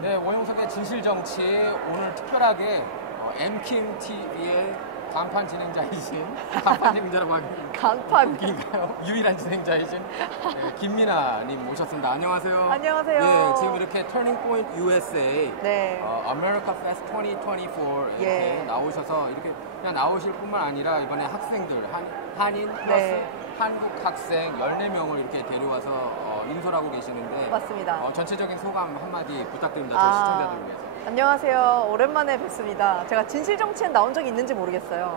네, 원용석의 진실정치 오늘 특별하게 엠킴 TV의 간판 진행자이신 간판 진행자라고 하면 간판 웃긴가요? 유일한 진행자이신 네, 김민아님 모셨습니다. 안녕하세요. 안녕하세요. 네, 지금 이렇게 터닝 포인트 USA 네. 아메리카 페스트 2024 이렇게 예. 나오셔서 이렇게 그냥 나오실 뿐만 아니라 이번에 학생들 한인 플러스 네. 한국 학생 14명을 이렇게 데려와서 인솔하고 계시는데 맞습니다. 전체적인 소감 한마디 부탁드립니다. 저희 시청자들을 위해서. 안녕하세요. 오랜만에 뵙습니다. 제가 진실정치엔 나온 적이 있는지 모르겠어요.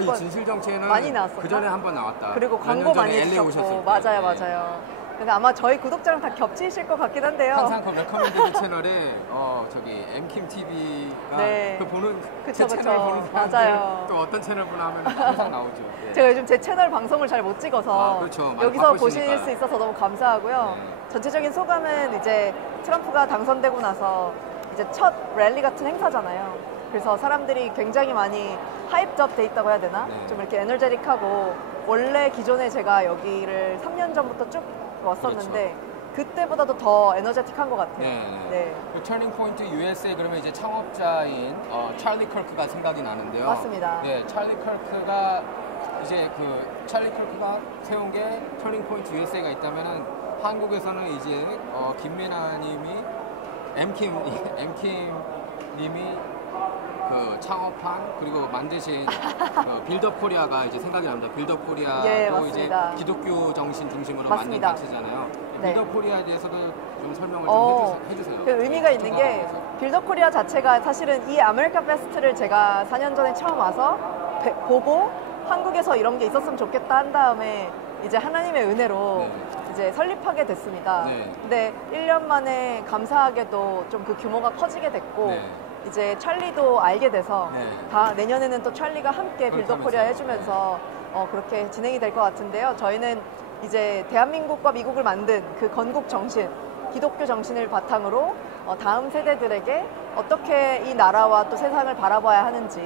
이 진실정치에는 많이 나왔었나? 그 전에 한 번 나왔다. 그리고 광고 많이 LA 해주셨고 오셨을 때. 맞아요, 네. 맞아요. 근데 아마 저희 구독자랑 다 겹치실 것 같긴 한데요. 항상 그 레커멘드 채널에 저기 엠킴 TV가 네. 그 보는 그쵸, 제 그쵸. 채널 보는 사람들 맞아요. 또 어떤 채널 보나 하면 항상 나오죠. 네. 제가 요즘 제 채널 방송을 잘 못 찍어서 그렇죠. 많이 여기서 바쁘시니까. 보실 수 있어서 너무 감사하고요. 네. 전체적인 소감은 이제 트럼프가 당선되고 나서 이제 첫 랠리 같은 행사잖아요. 그래서 사람들이 굉장히 많이 하이프업 돼 있다고 해야 되나? 네. 좀 이렇게 에너제틱하고 원래 기존에 제가 여기를 3년 전부터 쭉 왔었는데 그때보다도 더 에너제틱한 것 같아요. 네. 그 터닝 포인트 USA 그러면 이제 창업자인 찰리 커크가 생각이 나는데요. 맞습니다. 네, 찰리 커크가 이제 그 찰리 커크가 세운 게 터닝 포인트 USA가 있다면은 한국에서는 이제 김민아님이 엠킴님이 그 창업한 그리고 만드신 그 빌드업 코리아가 이제 생각이 납니다. 빌드업 코리아도 예, 이제 맞습니다. 기독교 정신 중심으로 맞습니다. 만든 단체잖아요. 네. 빌드업 코리아에 대해서도 좀 설명을 좀 해주세요. 그 의미가 있는 게 빌더 코리아 자체가 사실은 이 아메리카 페스트를 제가 4년 전에 처음 와서 보고 한국에서 이런 게 있었으면 좋겠다 한 다음에 이제 하나님의 은혜로 이제 설립하게 됐습니다. 네. 근데 1년 만에 감사하게도 좀 그 규모가 커지게 됐고 이제 찰리도 알게 돼서 다 내년에는 또 찰리가 함께 빌더 코리아 해주면서 그렇게 진행이 될 것 같은데요. 저희는 이제 대한민국과 미국을 만든 그 건국 정신, 기독교 정신을 바탕으로 다음 세대들에게 어떻게 이 나라와 또 세상을 바라봐야 하는지,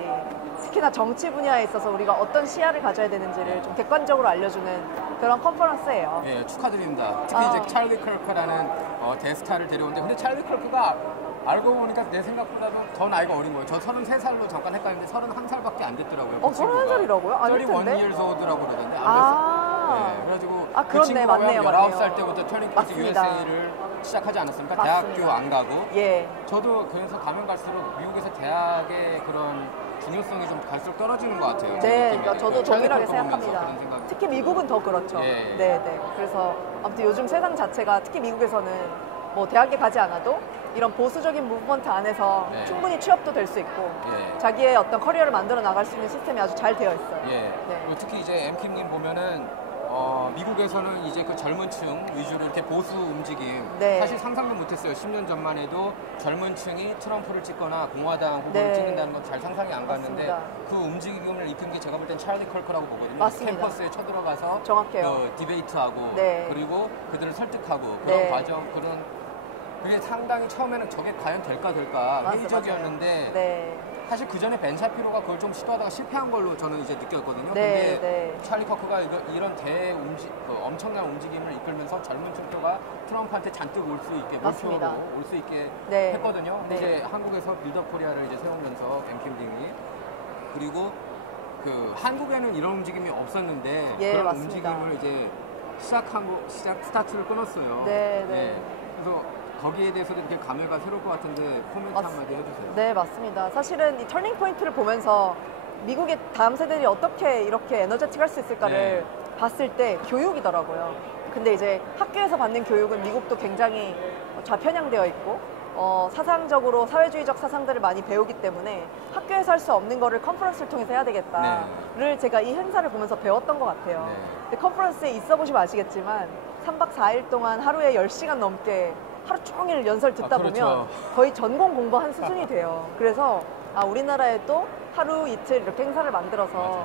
특히나 정치 분야에 있어서 우리가 어떤 시야를 가져야 되는지를 좀 객관적으로 알려주는 그런 컨퍼런스예요. 네, 축하드립니다. 특히 이제 찰리 커크라는 대스타를 데려오는데 근데 찰리 커크가 알고 보니까 내 생각보다는 더 나이가 어린 거예요. 저 33살로 잠깐 헷갈리는데 31살밖에 안 됐더라고요. 31살이라고요? 안 됐던데? 31 years old라고 그러던데. 네, 그래가지고 그 그렇네, 친구가 맞네요, 19살 때부터 터닝 포인트 맞습니다. USA를 시작하지 않았습니까? 맞습니다. 대학교 안 가고. 예. 저도 그래서 가면 갈수록 미국에서 대학의 그런 중요성이 좀 갈수록 떨어지는 것 같아요. 네, 느낌에. 저도 찰리 동일하게 커크 보면서 생각합니다. 그런 생각이 특히 미국은 더 그렇죠. 예. 네. 그래서 아무튼 요즘 세상 자체가 특히 미국에서는 뭐 대학에 가지 않아도 이런 보수적인 무브먼트 안에서 충분히 취업도 될 수 있고 자기의 어떤 커리어를 만들어 나갈 수 있는 시스템이 아주 잘 되어 있어요. 그리고 특히 이제 엠킴님 보면은 미국에서는 이제 그 젊은 층 위주로 이렇게 보수 움직임 사실 상상도 못했어요. 10년 전만 해도 젊은 층이 트럼프를 찍거나 공화당 후보를 찍는다는 건 잘 상상이 안 갔는데 맞습니다. 그 움직임을 이끈 게 제가 볼 땐 찰리 커크라고 보거든요. 맞습니다. 캠퍼스에 쳐들어가서 정확해요. 디베이트하고 그리고 그들을 설득하고 그런 과정 그게 상당히 처음에는 저게 과연 될까 회의적이었는데 사실 그 전에 벤 샤피로가 그걸 좀 시도하다가 실패한 걸로 저는 이제 느꼈거든요. 근데 찰리 커크가 이런 엄청난 움직임을 이끌면서 젊은 층표가 트럼프한테 잔뜩 올 수 있게 몰표로 올 수 있게 했거든요. 근데 이제 한국에서 빌드업 코리아를 이제 세우면서 엠킴님이 그리고 그 한국에는 이런 움직임이 없었는데 그런 맞습니다. 움직임을 이제 스타트를 끊었어요. 그래서 거기에 대해서도 이렇게 감회가 새로울 것 같은데 코멘트 한마디 해주세요. 네, 맞습니다. 사실은 이 터닝 포인트를 보면서 미국의 다음 세대들이 어떻게 이렇게 에너제틱할 수 있을까를 봤을 때 교육이더라고요. 근데 이제 학교에서 받는 교육은 미국도 굉장히 좌편향되어 있고 사상적으로 사회주의적 사상들을 많이 배우기 때문에 학교에서 할 수 없는 거를 컨퍼런스를 통해서 해야 되겠다를 제가 이 행사를 보면서 배웠던 것 같아요. 근데 컨퍼런스에 있어 보시면 아시겠지만 3박 4일 동안 하루에 10시간 넘게 하루 종일 연설 듣다 보면 거의 전공 공부한 수준이 돼요. 그래서 우리나라에도 하루 이틀 이렇게 행사를 만들어서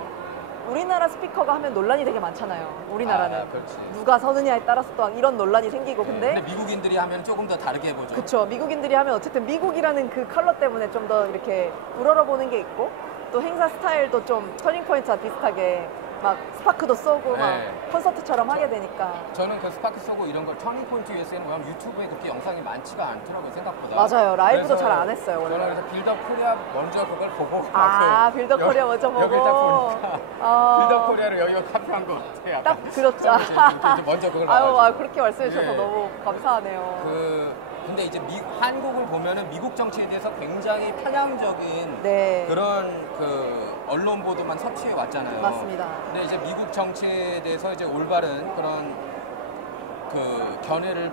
우리나라 스피커가 하면 논란이 되게 많잖아요. 우리나라는 누가 서느냐에 따라서 또 이런 논란이 생기고 근데 미국인들이 하면 조금 더 다르게 해보죠. 그렇죠. 미국인들이 하면 어쨌든 미국이라는 그 컬러 때문에 좀 더 이렇게 우러러보는 게 있고 또 행사 스타일도 좀 터닝 포인트와 비슷하게 막 스파크도 쏘고 네. 막 콘서트처럼 하게 되니까. 저는 그 스파크 쏘고 이런 걸 터닝포인트 USA는 왜냐면 유튜브에 그렇게 영상이 많지가 않더라고요, 생각보다. 맞아요. 라이브도 잘 안 했어요, 원래. 저는 그래서 빌드업 코리아 먼저 그걸 보고. 빌드업 코리아 먼저 보고. 여기 딱 보니까. 빌드업 코리아를 여기가 카피한 것 같아요. 딱 그렇죠. 이제 먼저 그걸 봐가지고. 그렇게 말씀해 주셔서 예. 너무 감사하네요. 근데 이제 한국을 보면은 미국 정치에 대해서 굉장히 편향적인 네. 그런 언론 보도만 섭취해 왔잖아요. 맞습니다. 근데 이제 미국 정치에 대해서 이제 올바른 그런 견해를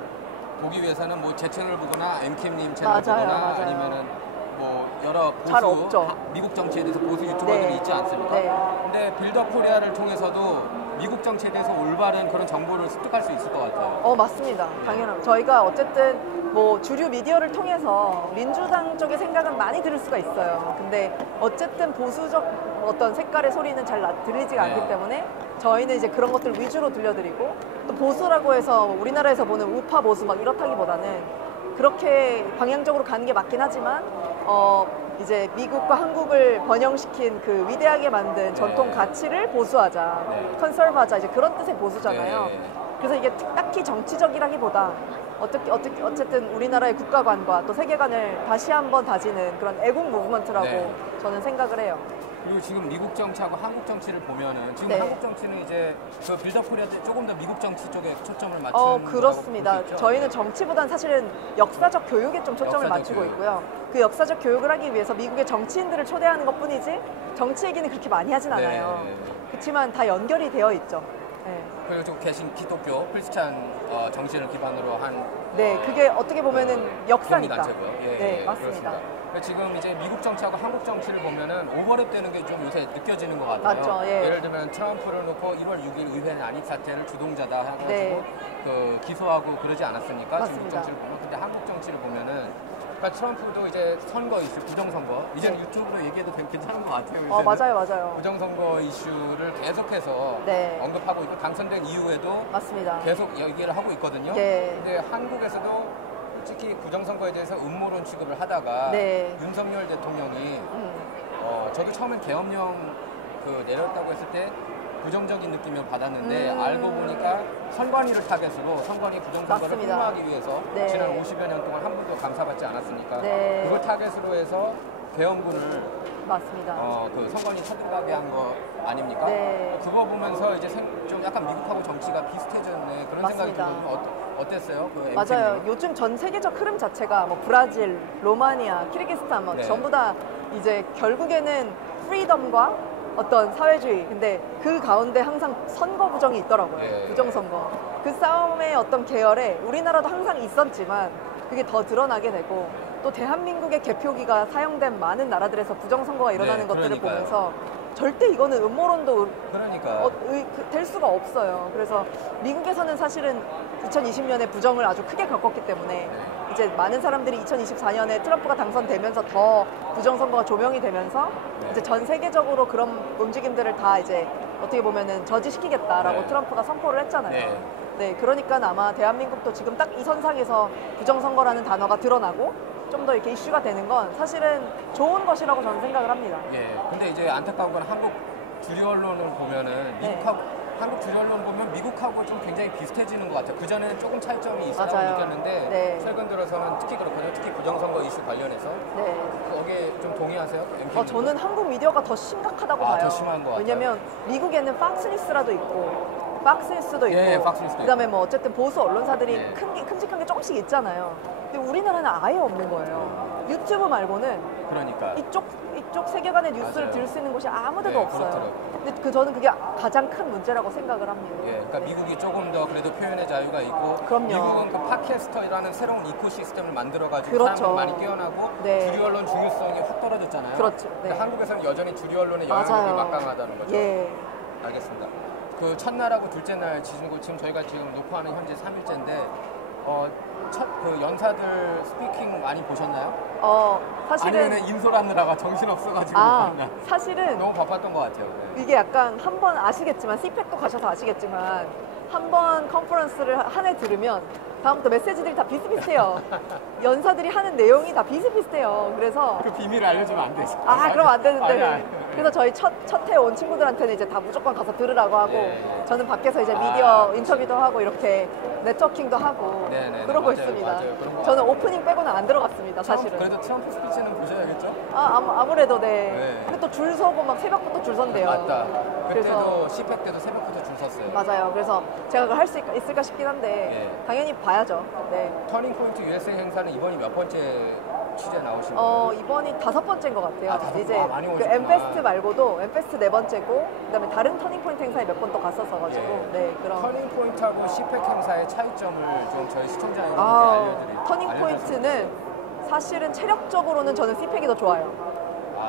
보기 위해서는 뭐 제 채널을 보거나 엠캠님 채널을 보거나 맞아요. 아니면은 뭐 여러 잘 보수 없죠. 미국 정치에 대해서 보수 유튜버들이 네. 있지 않습니까? 네. 근데 빌드업 코리아를 통해서도 미국 정치에 대해서 올바른 그런 정보를 습득할 수 있을 것 같아요. 맞습니다. 당연합니다. 저희가 어쨌든 뭐 주류 미디어를 통해서 민주당 쪽의 생각은 많이 들을 수가 있어요. 근데 어쨌든 보수적 어떤 색깔의 소리는 잘 들리지가 않기 네. 때문에 저희는 이제 그런 것들 위주로 들려드리고 또 보수라고 해서 우리나라에서 보는 우파 보수 막 이렇다기보다는 그렇게 방향적으로 가는 게 맞긴 하지만 이제 미국과 한국을 번영시킨 그 위대하게 만든 전통 가치를 보수하자, 컨설브하자 이제 그런 뜻의 보수잖아요. 그래서 이게 딱히 정치적이라기보다 어쨌든 우리나라의 국가관과 또 세계관을 다시 한번 다지는 그런 애국 무브먼트라고 저는 생각을 해요. 그리고 지금 미국 정치하고 한국 정치를 보면은 지금 네. 한국 정치는 이제 그 빌드업 코리아 때 조금 더 미국 정치 쪽에 초점을 맞추는 그렇습니다. 저희는 정치보단 사실은 역사적 교육에 좀 초점을 맞추고 교육. 있고요. 그 역사적 교육을 하기 위해서 미국의 정치인들을 초대하는 것 뿐이지 정치 얘기는 그렇게 많이 하진 않아요. 그렇지만 다 연결이 되어 있죠. 네. 그리고 좀 계신 기독교 크리스찬 정신을 기반으로 한 그게 어떻게 보면은 역사니까. 단체고요. 네, 맞습니다. 그렇습니다. 지금 이제 미국 정치하고 한국 정치를 보면은 오버랩 되는 게 좀 요새 느껴지는 것 같아요. 맞죠, 예. 예를 들면 트럼프를 놓고 1월 6일 의회 난입 사태를 주동자다 해가지고 기소하고 그러지 않았습니까? 맞습니다. 미국 정치를 보면. 근데 한국 정치를 보면은 그러니까 트럼프도 이제 선거 이슈, 부정선거 이제는 유튜브로 얘기해도 괜찮은 것 같아요. 맞아요. 부정선거 이슈를 계속해서 언급하고 있고 당선된 이후에도 맞습니다. 계속 얘기를 하고 있거든요. 근데 한국에서도 솔직히 부정선거에 대해서 음모론 취급을 하다가 윤석열 대통령이 저도 처음엔 계엄령 내렸다고 했을 때 부정적인 느낌을 받았는데 알고 보니까 선관위를 타겟으로 선관위 부정선거를 흠모하기 위해서 지난 50여 년 동안 한 번도 감사받지 않았으니까 그걸 타겟으로 해서 계엄군을 맞습니다. 선관위 쳐들어가게 한 거 아닙니까? 그거 보면서 이제 좀 약간 미국하고 정치가 비슷해졌네 그런 생각이 들어요. 어땠어요? 맞아요. 요즘 전 세계적 흐름 자체가 뭐 브라질, 로마니아, 키르기스탄 전부 다 이제 결국에는 프리덤과 어떤 사회주의. 근데 그 가운데 항상 선거 부정이 있더라고요. 부정선거. 그 싸움의 어떤 계열에 우리나라도 항상 있었지만 그게 더 드러나게 되고 또 대한민국의 개표기가 사용된 많은 나라들에서 부정선거가 일어나는 것들을 보면서 절대 이거는 음모론도 될 수가 없어요. 그래서 미국에서는 사실은 2020년에 부정을 아주 크게 겪었기 때문에 이제 많은 사람들이 2024년에 트럼프가 당선되면서 더 부정선거가 조명이 되면서 이제 전 세계적으로 그런 움직임들을 다 이제 어떻게 보면은 저지시키겠다라고 트럼프가 선포를 했잖아요. 그러니까 아마 대한민국도 지금 딱 이 선상에서 부정선거라는 단어가 드러나고 좀 더 이렇게 이슈가 되는 건 사실은 좋은 것이라고 저는 생각을 합니다. 근데 이제 안타까운 건 한국 주류 언론을 보면은 한국 주류 언론 보면 미국하고 좀 굉장히 비슷해지는 것 같아요. 그전에는 조금 차이점이 있었다고 느꼈는데 최근 들어서는 특히 그렇거든요. 특히 부정선거 이슈 관련해서 거기에 좀 동의하세요? 저는 한국 미디어가 더 심각하다고 봐요. 더 심한 것 같아요. 왜냐면 미국에는 팍스뉴스라도 있고 박스뉴스도 있고 그다음에 뭐 어쨌든 보수 언론사들이 큼직한 게 조금씩 있잖아요. 근데 우리나라는 아예 없는 거예요. 유튜브 말고는 이쪽 세계관의 뉴스를 들을 수 있는 곳이 아무 데도 없어요. 근데 저는 그게 가장 큰 문제라고 생각을 합니다. 그러니까 미국이 조금 더 그래도 표현의 자유가 있고 미국은 그 팟캐스터라는 새로운 이코시스템을 만들어가지고 사람들이 많이 깨어나고 주류 언론 중요성이 확 떨어졌잖아요. 그러니까 한국에서는 여전히 주류 언론의 영향력이 막강하다는 거죠. 알겠습니다. 그 첫날하고 둘째 날 지금 저희가 지금 녹화하는 현재 3일째인데 그 연사들 스피킹 많이 보셨나요? 사실은 아니면 인솔하느라가 정신없어가지고 사실은 너무 바빴던 것 같아요. 이게 약간 한 번 아시겠지만 CPEC도 가셔서 아시겠지만 한 번 컨퍼런스를 한 해 들으면 다음부터 메시지들이 다 비슷비슷해요. 연사들이 하는 내용이 다 비슷비슷해요. 그래서 그 비밀을 알려주면 안 되죠. 그럼 안 되는데. 아니. 그래서 저희 첫 해 온 친구들한테는 이제 다 무조건 가서 들으라고 하고 저는 밖에서 이제 미디어 인터뷰도 하고 이렇게 네트워킹도 하고 그러고 맞아요, 있습니다. 맞아요. 저는 오프닝 빼고는 안 들어갔습니다, 사실은. 그래도 트럼프 스피치는 보셔야겠죠? 아무래도 네. 근데 또 줄 서고 막 새벽부터 줄 선대요. 맞다. 그때도 그래서 시팩 때도 새벽부터 줄 섰어요. 맞아요. 그래서 제가 그걸 할 수 있을까 싶긴 한데 당연히 봐야죠. 네. 터닝 포인트 USA 행사는 이번이 몇 번째 취재 나오신 거예요? 이번이 5번째인 것 같아요. 이제 많이 그 오셨구나. 엠페스트 말고도 엠페스트 4번째고 그다음에 다른 터닝 포인트 행사에 몇 번 또 갔었어가지고 그런 터닝 포인트하고 시팩 행사의 차이점을 좀 저희 시청자 여러분께 알려드릴게요. 터닝 포인트는 사실은 체력적으로는 저는 C팩이 더 좋아요.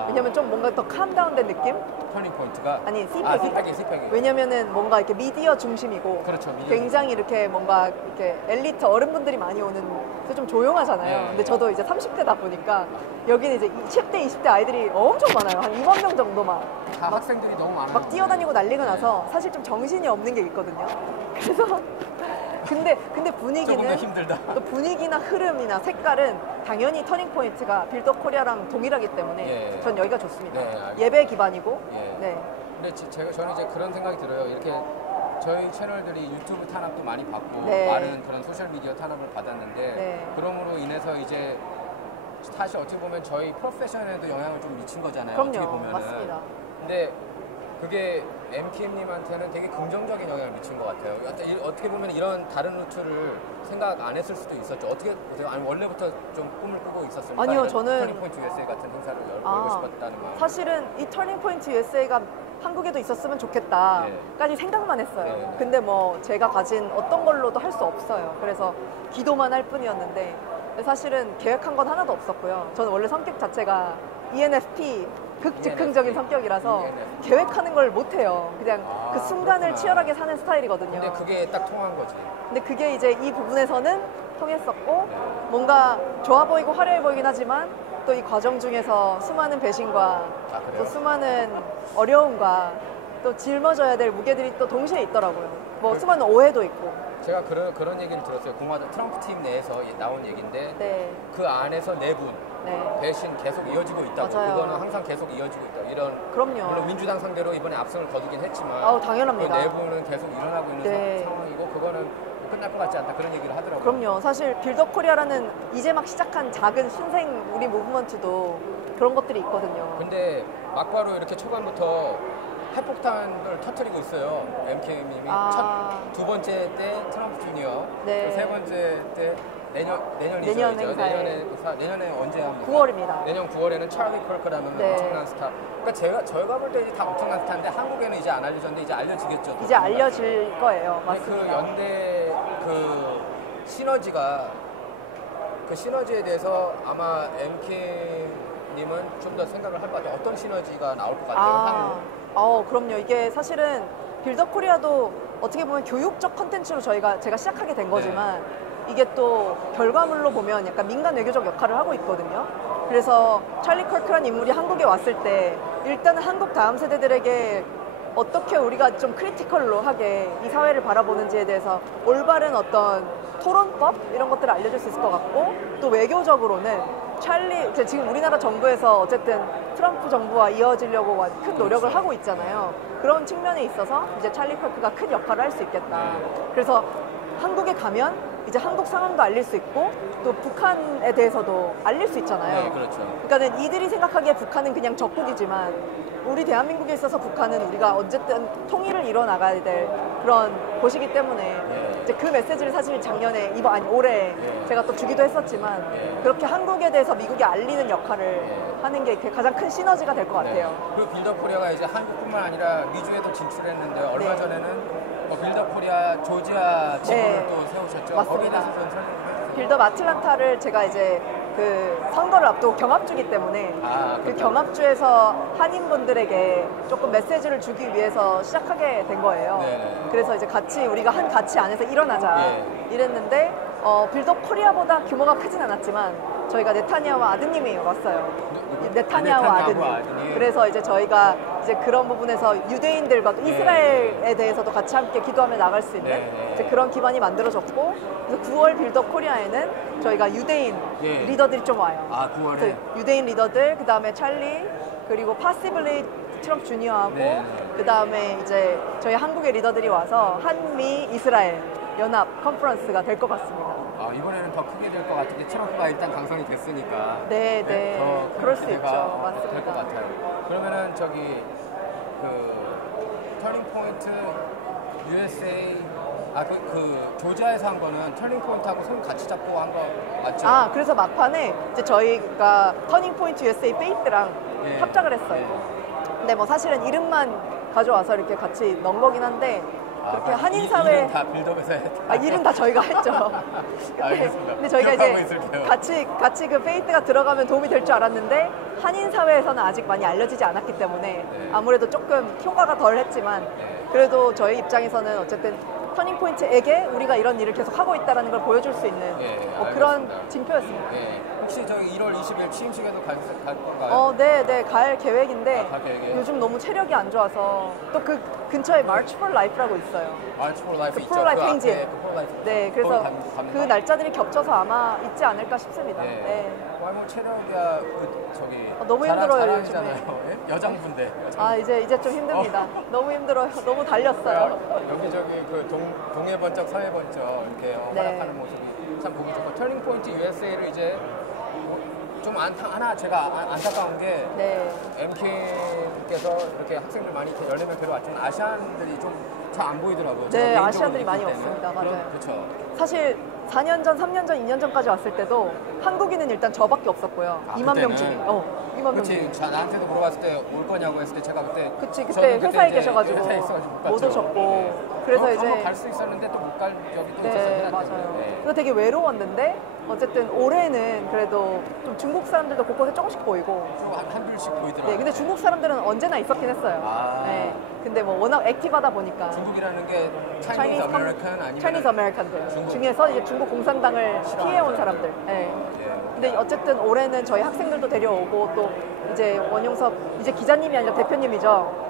왜냐면 좀 뭔가 더 캄다운된 느낌? 터닝 포인트가? 아니, C팩이. C팩이. 왜냐면은 뭔가 이렇게 미디어 중심이고 그렇죠, 미디어 굉장히 이렇게 뭔가 이렇게 엘리트 어른분들이 많이 오는 그래서 좀 조용하잖아요. 근데 저도 이제 30대다 보니까 여기는 이제 10대, 20대 아이들이 엄청 많아요. 한 2만 명 정도만. 다 학생들이 너무 많아요. 막 뛰어다니고 난리가 나서 사실 좀 정신이 없는 게 있거든요. 그래서 근데 분위기는 조금 더 힘들다. 또 분위기나 흐름이나 색깔은 당연히 터닝 포인트가 빌더 코리아랑 동일하기 때문에 전 여기가 좋습니다. 예배 기반이고. 근데 저는 이제 그런 생각이 들어요. 이렇게 저희 채널들이 유튜브 탄압도 많이 받고 많은 그런 소셜 미디어 탄압을 받았는데 그럼으로 인해서 이제 사실 어떻게 보면 저희 프로페셔널에도 영향을 좀 미친 거잖아요. 그럼요. 어떻게 보면은. 맞습니다. 근데 그게 MTM님한테는 되게 긍정적인 영향을 미친 것 같아요. 어떻게 보면 이런 다른 루트를 생각 안 했을 수도 있었죠. 어떻게 보세요? 아니 원래부터 좀 꿈을 꾸고 있었습니까? 아니요, 저는 터닝 포인트 USA 같은 행사를 열고 싶었다는 마음. 사실은 이 터닝 포인트 USA가 한국에도 있었으면 좋겠다까지 생각만 했어요. 근데 뭐 제가 가진 어떤 걸로도 할 수 없어요. 그래서 기도만 할 뿐이었는데 사실은 계획한 건 하나도 없었고요. 저는 원래 성격 자체가 ENFP 극즉흥적인 성격이라서 계획하는 걸 못해요. 그냥 그 순간을 그렇구나. 치열하게 사는 스타일이거든요. 근데 그게 딱 통한 거지. 근데 그게 이제 이 부분에서는 통했었고 뭔가 좋아 보이고 화려해 보이긴 하지만 또 이 과정 중에서 수많은 배신과 또 수많은 어려움과 또 짊어져야 될 무게들이 또 동시에 있더라고요. 뭐 수많은 오해도 있고. 제가 그런 얘기를 들었어요. 공화당 트럼프 팀 내에서 나온 얘기인데 그 안에서 내분 배신 계속 이어지고 있다고. 맞아요. 그거는 항상 계속 이어지고 있다. 이런 그럼요. 물론 민주당 상대로 이번에 압승을 거두긴 했지만 당연합니다. 그 내분은 계속 일어나고 있는 상황이고 그거는 끝날 것 같지 않다. 그런 얘기를 하더라고요. 그럼요. 사실 빌더 코리아라는 이제 막 시작한 작은 신생 우리 무브먼트도 그런 것들이 있거든요. 근데 막바로 이렇게 초반부터 핵폭탄을 터뜨리고 있어요. MK님이 두 번째 때 트럼프 주니어, 세 번째 때 내년 행사에. 내년에 언제 합니까? 9월입니다. 내년 9월에는 찰리 컬크라는 엄청난 스타. 그러니까 저희가 볼 때 이제 다 엄청난 스타인데 한국에는 이제 안 알려졌는데 이제 알려지겠죠. 이제 알려질 거예요. 맞습니다. 그 연대 그 시너지가 그 시너지에 대해서 아마 MK님은 좀 더 생각을 할 것 같아요. 어떤 시너지가 나올 것 같아요? 그럼요. 이게 사실은 빌더 코리아도 어떻게 보면 교육적 컨텐츠로 제가 시작하게 된 거지만 이게 또 결과물로 보면 약간 민간 외교적 역할을 하고 있거든요. 그래서 찰리 컬크라는 인물이 한국에 왔을 때 일단은 한국 다음 세대들에게 어떻게 우리가 좀 크리티컬로 하게 이 사회를 바라보는지에 대해서 올바른 어떤 토론법 이런 것들을 알려줄 수 있을 것 같고 또 외교적으로는 지금 우리나라 정부에서 어쨌든 트럼프 정부와 이어지려고 큰 노력을 하고 있잖아요. 그런 측면에 있어서 이제 찰리 컬크가 큰 역할을 할 수 있겠다. 그래서 한국에 가면 이제 한국 상황도 알릴 수 있고 또 북한에 대해서도 알릴 수 있잖아요. 네, 그렇죠. 그러니까 이들이 생각하기에 북한은 그냥 적국이지만 우리 대한민국에 있어서 북한은 우리가 어쨌든 통일을 이뤄나가야 될 그런 곳이기 때문에 이제 그 메시지를 사실 작년에 올해 제가 또 주기도 했었지만 그렇게 한국에 대해서 미국이 알리는 역할을 하는 게 가장 큰 시너지가 될 것 같아요. 그리고 빌더 코리아가 이제 한국뿐만 아니라 미주에도 진출했는데 얼마 전에는 빌더 코리아 조지아 지부를 또 세우셨죠. 맞습니다. 거기에 대해서 좀 설명 좀 해주세요. 빌더 아틀란타를 제가 이제 그 선거를 앞두고 경합주기 때문에 그 경합주에서 한인분들에게 조금 메시지를 주기 위해서 시작하게 된 거예요. 그래서 이제 우리가 한 가치 안에서 일어나자 이랬는데 빌드업 코리아보다 규모가 크진 않았지만 저희가 네타냐후 아드님이 왔어요. 네타냐후 아드님. 그래서 이제 저희가 이제 그런 부분에서 유대인들과 또 이스라엘에 대해서도 같이 함께 기도하며 나갈 수 있는 이제 그런 기반이 만들어졌고, 그래서 9월 빌드업 코리아에는 저희가 유대인 리더들이 좀 와요. 아, 9월에? 유대인 리더들, 그 다음에 찰리, 그리고 파시블리 트럼프 주니어하고, 그 다음에 이제 저희 한국의 리더들이 와서 한미 이스라엘 연합 컨퍼런스가 될 것 같습니다. 아, 이번에는 더 크게 될 것 같은데 트럼프가 일단 당선이 됐으니까 네, 그럴 수 있죠. 맞습니다. 될 것 같아요. 그러면은 저기 터닝 포인트 USA 그 조지아에서 한 거는 터닝 포인트하고 손 같이 잡고 한 거 맞죠? 아, 그래서 막판에 이제 저희가 터닝 포인트 USA 페이트랑 합작을 했어요. 근데 뭐 사실은 이름만 가져와서 이렇게 같이 넣은 거긴 한데, 그렇게 한인사회 일은 다 빌드업에서 했다. 일은 다 저희가 했죠. 근데 저희가 이제 같이 그 페이트가 들어가면 도움이 될 줄 알았는데 한인사회에서는 아직 많이 알려지지 않았기 때문에 아무래도 조금 효과가 덜 했지만, 그래도 저희 입장에서는 어쨌든 터닝 포인트에게 우리가 이런 일을 계속 하고 있다는 걸 보여줄 수 있는 그런 징표였습니다. 혹시 저기 1월 20일 취임식에도 갈 건가요? 네, 갈 계획인데 갈 계획이에요? 요즘 너무 체력이 안 좋아서, 또 그 근처에 March for Life라고 있어요. March for Life 있죠. 프로 라이프 행진. 네, 그래서 그 날짜들이 겹쳐서 아마 있지 않을까 싶습니다. 뭐 체력이야 저기 너무 힘들어요, 요즘에. 여장분데. 이제 좀 힘듭니다. 너무 힘들어요. 너무 달렸어요. 여기저기 그 동해 번쩍 서해 번쩍 이렇게 활약하는 모습이 참 보기 좋고, 터닝 포인트 USA를 이제 좀 하나 제가 안타까운 게 MK께서 이렇게 학생들 많이 14명 데려왔지만 아시안들이 좀 잘 안 보이더라고요. 네, 아시안들이 많이 없습니다. 맞아요. 그렇죠. 사실 4년 전, 3년 전, 2년 전까지 왔을 때도 한국인은 일단 저밖에 없었고요. 2만 명 중에. 2만 명 중에. 나한테도 물어봤을 때 올 거냐고 했을 때 제가 그때 회사에 계셔가지고 못 오셨고. 그래서 이제 갈 수 있었는데 또 못 갈 적이 또 있었어요. 있었어요. 맞아요. 그래서 되게 외로웠는데 어쨌든 올해는 그래도 좀 중국 사람들도 곳곳에 조금씩 보이고 한둘씩 보이더라고요. 근데 중국 사람들은 언제나 있었긴 했어요. 근데 뭐 워낙 액티브하다 보니까 중국이라는 게 Chinese American 아니면 Chinese American들 중에서 이제 중국 공산당을 피해온 사람들. 근데 어쨌든 올해는 저희 학생들도 데려오고, 또 이제 원용섭 이제 기자님이 아니라 대표님이죠.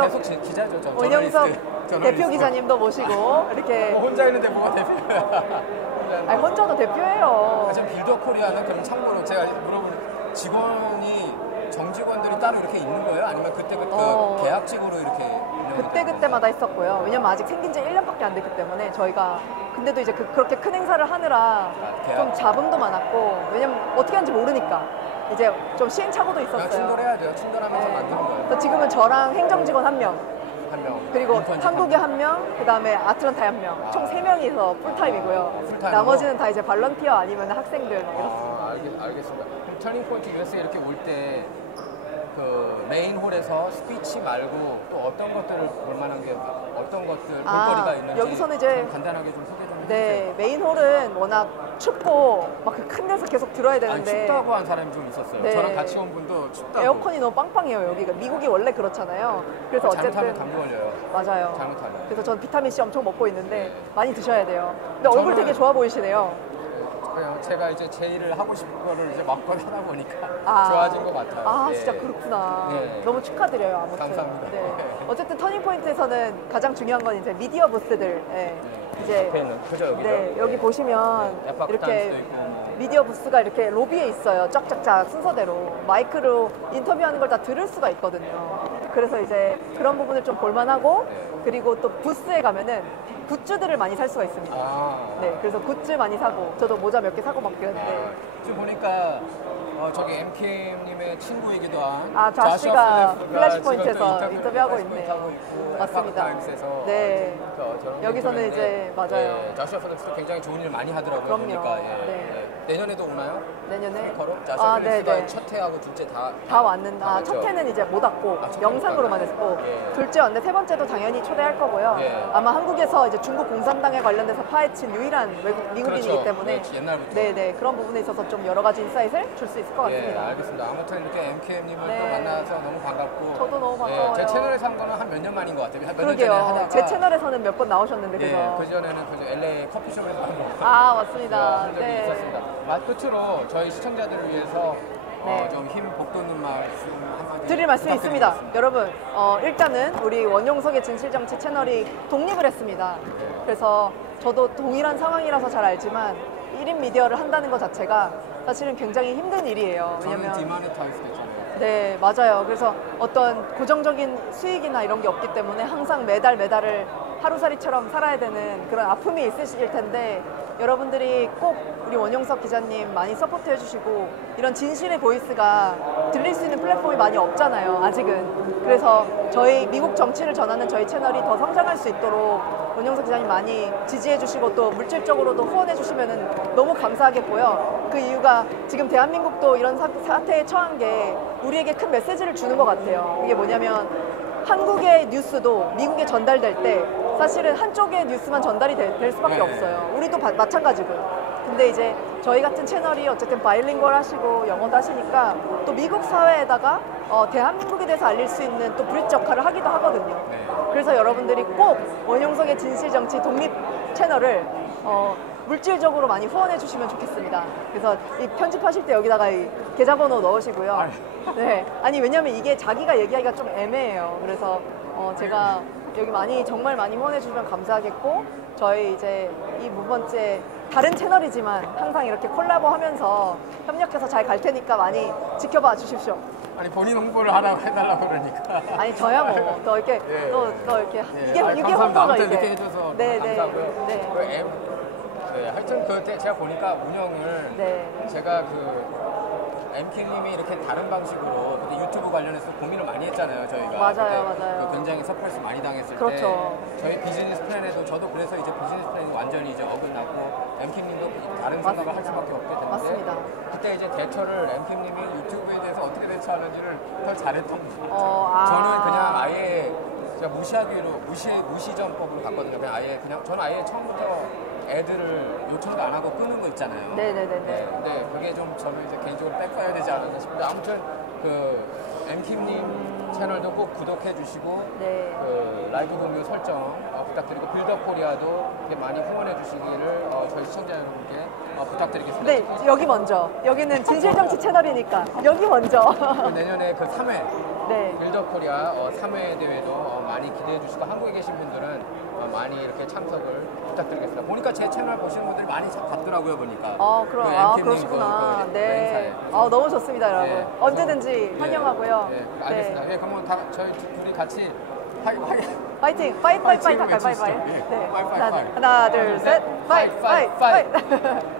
계속 기자죠. 원영석 대표 기자님도 모시고 이렇게 혼자 있는데 뭐가 대표야? 혼자도 대표예요. 지금 빌드업 코리아는 그럼 참고로 제가 물어보는 직원이 정직원들이 따로 이렇게 있는 거예요? 아니면 그때 계약직으로 이렇게 그때마다 있었고요. 왜냐면 아직 생긴 지 1년밖에 안 됐기 때문에 저희가, 근데도 이제 그렇게 큰 행사를 하느라 좀 잡음도 많았고, 왜냐면 어떻게 하는지 모르니까 이제 좀 시행착오도 있었어요. 친절해야 돼요. 친절하면서 만드는 거예요. 그래서 지금은 저랑 행정직원 1명, 그리고 한국에 1명, 그 다음에 아틀란타에 1명, 총 3명이서 풀타임이고요. 나머지는 다 이제 발런티어 아니면 학생들 이렇습니다. 알겠습니다. 그럼 터닝 포인트 USA 이렇게 올 때 그 메인 홀에서 스피치 말고 또 어떤 것들을 볼 만한 게 어떤 것들 볼거리가 있는지 여기서는 이제 간단하게 좀 소개 좀 해주세요. 네, 메인 홀은 워낙 춥고 막 그 큰 데서 계속 들어야 되는데 춥다고 한 사람이 좀 있었어요. 저랑 같이 온 분도 춥다고. 에어컨이 너무 빵빵해요. 여기가 미국이 원래 그렇잖아요. 그래서 잘못하면 감기 걸려요. 맞아요. 잘못하면. 그래서 전 비타민 C 엄청 먹고 있는데 많이 드셔야 돼요. 근데 얼굴 되게 좋아 보이시네요. 제가 이제 제 일을 하고 싶은 거를 이제 마음껏 하다 보니까 좋아진 것 같아요. 진짜 그렇구나. 너무 축하드려요. 아무튼. 감사합니다. 어쨌든 터닝 포인트에서는 가장 중요한 건 이제 미디어 부스들. 이제 그죠, 여기죠? 여기 보시면 이렇게 미디어 부스가 이렇게 로비에 있어요. 쫙쫙쫙 순서대로 마이크로 인터뷰하는 걸 다 들을 수가 있거든요. 그래서 이제 그런 부분을 좀 볼만하고, 그리고 또 부스에 가면은 굿즈들을 많이 살 수가 있습니다. 그래서 굿즈 많이 사고, 저도 모자 몇 개 사고 막 그랬는데. 지금 보니까 저기 MK님의 친구이기도 한 자시가 플래시 포인트에서 인터뷰하고 있네요. 맞습니다. 네. 여기서는 이제 맞아요. 자시아 플래시도 굉장히 좋은 일 많이 하더라고요. 그럼요. 보니까. 내년에도 오나요? 내년에. 자, 서큘리스가 첫 회하고 둘째 다 왔는데, 첫 회는 이제 못 왔고, 영상으로만 했고, 둘째 왔는데 세 번째도 당연히 초대할 거고요. 아마 한국에서 이제 중국 공산당에 관련돼서 파헤친 유일한 미국인이기 때문에. 옛날부터. 네네. 그런 부분에 있어서 좀 여러 가지 인사이트를 줄 수 있을 것 같습니다. 알겠습니다. 아무튼 이렇게 MKM님을 또 만나서 너무 반갑고. 저도 너무 반가워요. 제 채널에서 한 거는 한 몇 년 만인 것 같아요. 그러게요. 제 채널에서는 몇 번 나오셨는데, 그죠? 그전에는 LA 커피숍에서 한 거. 맞습니다. 적이 있었습니다. 끝으로 저희 시청자들을 위해서 좀 힘 북돋는 말씀 한마디 드릴 말씀이 있습니다. 여러분, 일단은 우리 원용석의 진실정치 채널이 독립을 했습니다. 그래서 저도 동일한 상황이라서 잘 알지만 1인 미디어를 한다는 것 자체가 사실은 굉장히 힘든 일이에요. 왜냐면 디마니타이즈 됐잖아요. 네, 맞아요. 그래서 어떤 고정적인 수익이나 이런 게 없기 때문에 항상 매달을 하루살이처럼 살아야 되는 그런 아픔이 있으실 텐데 여러분들이 꼭 우리 원용석 기자님 많이 서포트 해주시고 이런 진실의 보이스가 들릴 수 있는 플랫폼이 많이 없잖아요, 아직은. 그래서 저희 미국 정치를 전하는 저희 채널이 더 성장할 수 있도록 원용석 기자님 많이 지지해주시고 또 물질적으로도 후원해주시면 너무 감사하겠고요. 그 이유가 지금 대한민국도 이런 사태에 처한 게 우리에게 큰 메시지를 주는 것 같아요. 이게 뭐냐면 한국의 뉴스도 미국에 전달될 때 사실은 한쪽의 뉴스만 전달이 될 수밖에 없어요. 우리도 마찬가지고요. 근데 이제 저희 같은 채널이 어쨌든 바이링걸 하시고 영어도 하시니까 또 미국 사회에다가 대한민국에 대해서 알릴 수 있는 또 브릿지 역할을 하기도 하거든요. 그래서 여러분들이 꼭 원용석의 진실정치 독립 채널을 물질적으로 많이 후원해 주시면 좋겠습니다. 그래서 이 편집하실 때 여기다가 이 계좌번호 넣으시고요. 네, 아니 왜냐면 이게 자기가 얘기하기가 좀 애매해요. 그래서 제가 여기 정말 많이 후원해 주시면 감사하겠고 저희 이제 이 무번째 다른 채널이지만 항상 이렇게 콜라보 하면서 협력해서 잘 갈 테니까 많이 지켜봐 주십시오. 아니 본인 홍보를 하라고 해달라고 그러니까. 아니 저야 뭐 더 이렇게 또 이렇게 이게 홍보가 이렇게 해줘서 감사하고요. 네. 하여튼 제가 보니까 운영을 제가 MK님이 이렇게 다른 방식으로 유튜브 관련해서 고민을 많이 했잖아요, 저희가. 맞아요. 굉장히 서프레스 많이 당했을 그렇죠. 때 저희 비즈니스 플랜에도 저도 그래서 이제 비즈니스 플랜이 완전히 이제 어긋났고 MK님도 다른 생각을 할 수밖에 없게 됐는데 맞습니다. 그때 이제 대처를 MK님이 유튜브에 대해서 어떻게 대처하는지를 더 잘했던 것 같아요. 저는 그냥 아예 제가 무시전법으로 갔거든요. 저는 아예 처음부터 애들을 요청도 안 하고 끄는 거 있잖아요. 근데 그게 좀 저는 이제 개인적으로 뺏어야 되지 않을까 싶은데 아무튼 MK님 채널도 꼭 구독해 주시고 라이브 공유 설정 부탁드리고 빌더 코리아도 많이 후원해 주시기를 저희 시청자 여러분께 부탁드리겠습니다. 네, 여기 먼저. 여기는 진실정치 채널이니까 여기 먼저. 내년에 3회 빌더 코리아 3회 대회도 많이 기대해 주시고 한국에 계신 분들은 많이 이렇게 참석을 부탁드리겠습니다. 보니까 제 채널 보시는 분들이 많이 봤더라고요, 보니까. 그러시구나. 네. 너무 좋습니다, 여러분. 언제든지 환영하고요. 알겠습니다. 그러면 저희 둘이 같이 파이팅! 파이팅! 할까요? 파이팅! 하나, 둘, 셋! 파이팅!